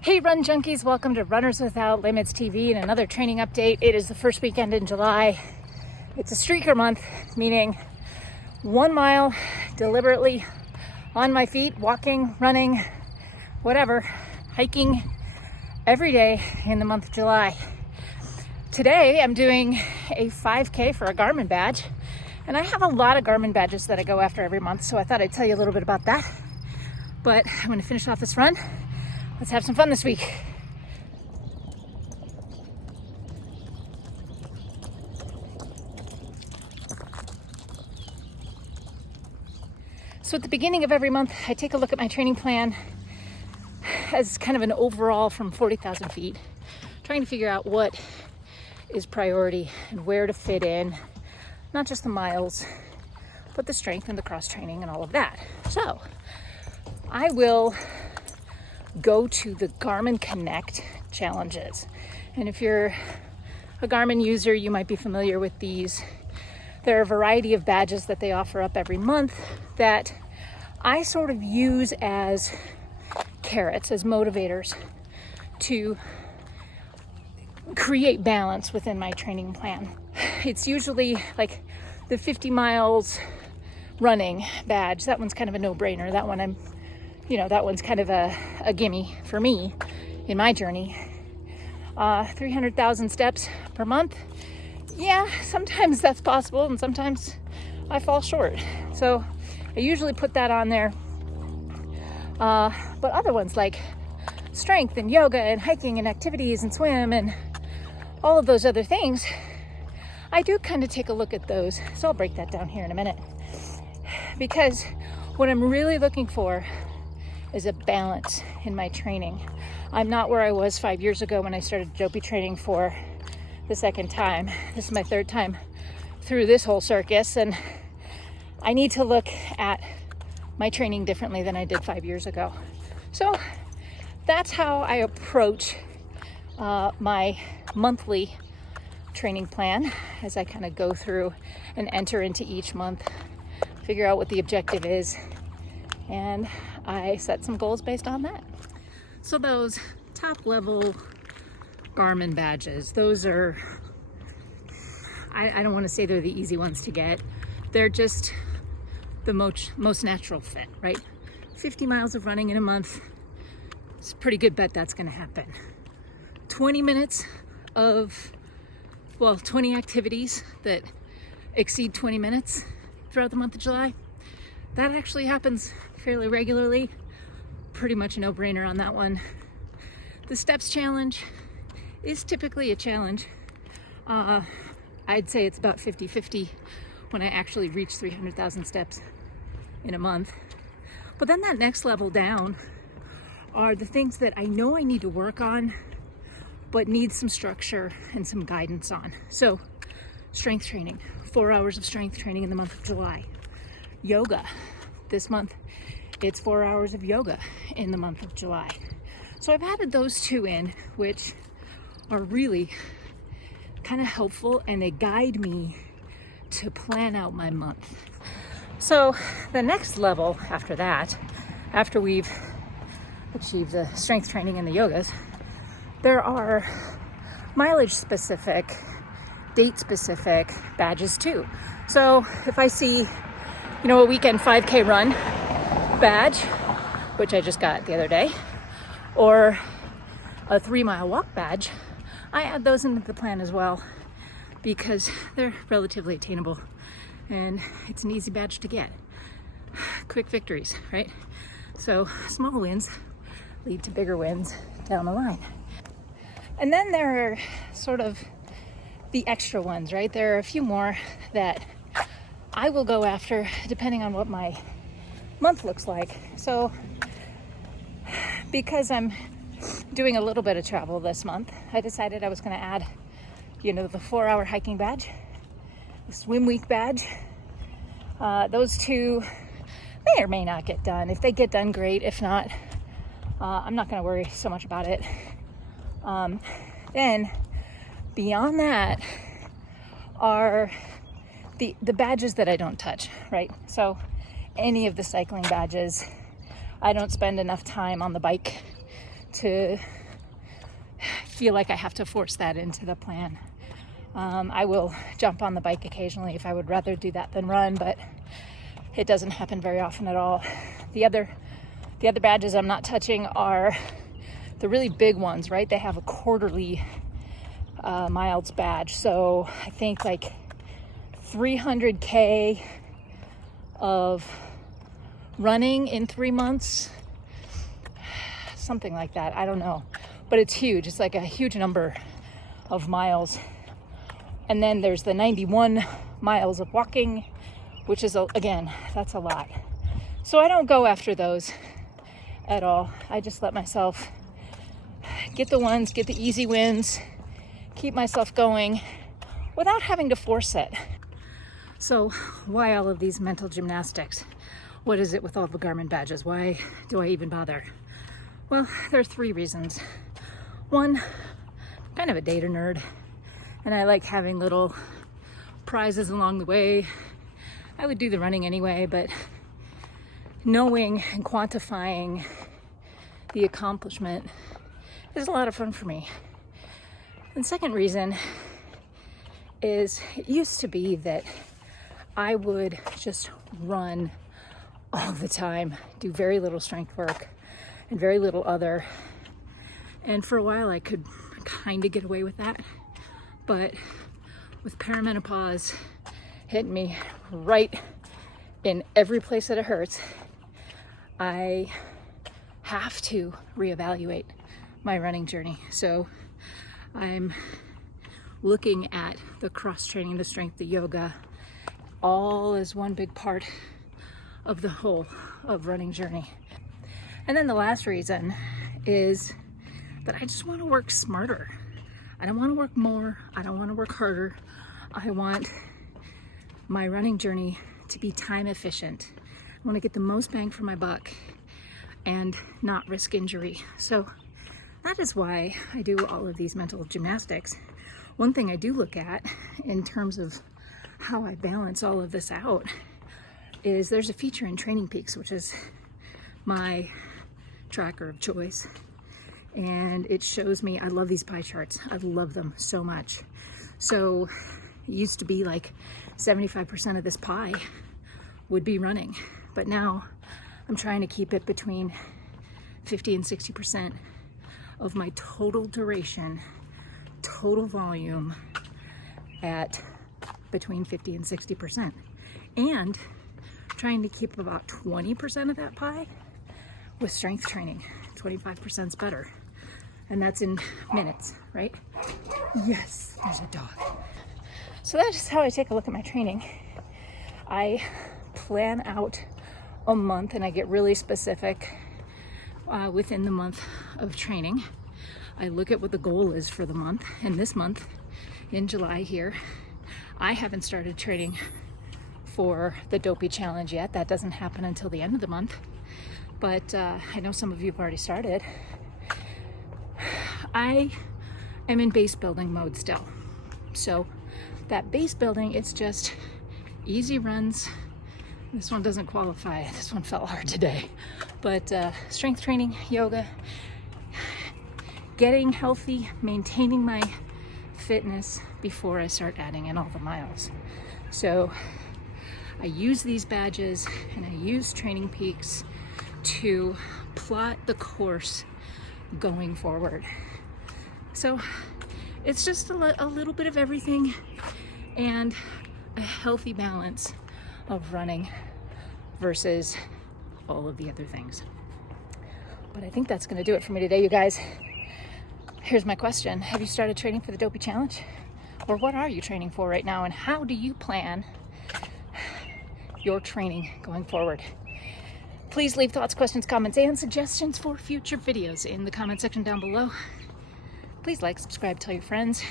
Hey Run Junkies, welcome to Runners Without Limits TV and another training update. It is the first weekend in July. It's a streaker month, meaning 1 mile deliberately on my feet, walking, running, whatever, hiking every day in the month of July. Today I'm doing a 5K for a Garmin badge, and I have a lot of Garmin badges that I go after every month, so I thought I'd tell you a little bit about that. But I'm going to finish off this run. Let's have some fun this week. So at the beginning of every month, I take a look at my training plan as kind of an overall from 40,000 feet, trying to figure out what is priority and where to fit in, not just the miles, but the strength and the cross training and all of that. So I will go to the Garmin Connect challenges. And if you're a Garmin user, you might be familiar with these. There are a variety of badges that they offer up every month that I sort of use as carrots, as motivators to create balance within my training plan. It's usually like the 50 miles running badge. That one's kind of a no-brainer. That one that one's kind of a gimme for me in my journey. 300,000 steps per month. Yeah, sometimes that's possible and sometimes I fall short. So I usually put that on there. But other ones like strength and yoga and hiking and activities and swim and all of those other things, I do kind of take a look at those. So I'll break that down here in a minute. Because what I'm really looking for is a balance in my training. I'm not where I was 5 years ago when I started Jopi training for the second time. This is my third time through this whole circus, and I need to look at my training differently than I did 5 years ago. So that's how I approach my monthly training plan as I kind of go through and enter into each month, figure out what the objective is, and I set some goals based on that. So those top level Garmin badges, those are, I don't want to say they're the easy ones to get. They're just the most natural fit, right? 50 miles of running in a month, it's a pretty good bet that's going to happen. 20 minutes of, 20 activities that exceed 20 minutes throughout the month of July. That actually happens fairly regularly. Pretty much a no-brainer on that one. The steps challenge is typically a challenge. I'd say it's about 50-50 when I actually reach 300,000 steps in a month. But then that next level down are the things that I know I need to work on, but need some structure and some guidance on. So strength training, 4 hours of strength training in the month of July. Yoga. This month, it's 4 hours of yoga in the month of July. So I've added those two in, which are really kind of helpful, and they guide me to plan out my month. So the next level after that, after we've achieved the strength training and the yogas, there are mileage specific, date specific badges too. So if I see a weekend 5K run badge, which I just got the other day, or a 3-mile walk badge, I add those into the plan as well because they're relatively attainable and it's an easy badge to get. Quick victories, right? So small wins lead to bigger wins down the line. And then there are sort of the extra ones, right? There are a few more that I will go after depending on what my month looks like. So because I'm doing a little bit of travel this month, I decided I was going to add, the 4-hour hiking badge, the swim week badge. Those two may or may not get done. If they get done, great. If not, I'm not going to worry so much about it. Then beyond that are the badges that I don't touch, right? So any of the cycling badges, I don't spend enough time on the bike to feel like I have to force that into the plan. I will jump on the bike occasionally if I would rather do that than run, but it doesn't happen very often at all. The other badges I'm not touching are the really big ones, right? They have a quarterly miles badge. So I think like 300K of running in 3 months, something like that. I don't know, but it's huge. It's like a huge number of miles. And then there's the 91 miles of walking, which is, again, that's a lot. So I don't go after those at all. I just let myself get the easy wins, keep myself going without having to force it. So why all of these mental gymnastics? What is it with all the Garmin badges? Why do I even bother? Well, there are 3 reasons. One, I'm kind of a data nerd, and I like having little prizes along the way. I would do the running anyway, but knowing and quantifying the accomplishment is a lot of fun for me. And second reason is it used to be that I would just run all the time, do very little strength work and very little other. And for a while I could kind of get away with that. But with perimenopause hitting me right in every place that it hurts, I have to reevaluate my running journey. So I'm looking at the cross training, the strength, the yoga, all as one big part of the whole of running journey. And then the last reason is that I just want to work smarter. I don't want to work more. I don't want to work harder. I want my running journey to be time efficient. I want to get the most bang for my buck and not risk injury. So that is why I do all of these mental gymnastics. One thing I do look at in terms of how I balance all of this out is there's a feature in Training Peaks, which is my tracker of choice. And it shows me, I love these pie charts. I love them so much. So it used to be like 75% of this pie would be running, but now I'm trying to keep it between 50 and 60% of my total duration, total volume at between 50 and 60%. And trying to keep about 20% of that pie with strength training. 25% is better. And that's in minutes, right? Yes, there's a dog. So that's just how I take a look at my training. I plan out a month and I get really specific within the month of training. I look at what the goal is for the month. And this month, in July here, I haven't started training for the Dopey Challenge yet. That doesn't happen until the end of the month. But I know some of you have already started. I am in base building mode still. So that base building, it's just easy runs. This one doesn't qualify. This one fell hard today. But strength training, yoga, getting healthy, maintaining my fitness before I start adding in all the miles. So I use these badges and I use Training Peaks to plot the course going forward. So it's just a little bit of everything and a healthy balance of running versus all of the other things. But I think that's going to do it for me today, you guys. Here's my question. Have you started training for the Dopey Challenge? Or what are you training for right now? And how do you plan your training going forward? Please leave thoughts, questions, comments, and suggestions for future videos in the comment section down below. Please like, subscribe, tell your friends.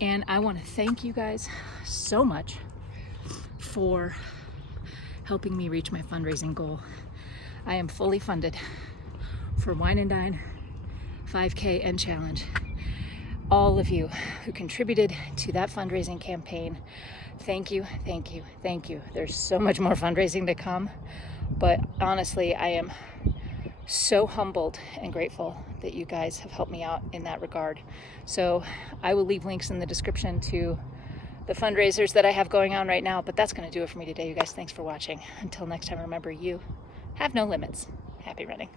And I want to thank you guys so much for helping me reach my fundraising goal. I am fully funded for Wine and Dine, 5K, and Challenge. All of you who contributed to that fundraising campaign, thank you, thank you, thank you. There's so much more fundraising to come, but honestly, I am so humbled and grateful that you guys have helped me out in that regard. So I will leave links in the description to the fundraisers that I have going on right now, but that's going to do it for me today, you guys. Thanks for watching. Until next time, remember, you have no limits. Happy running.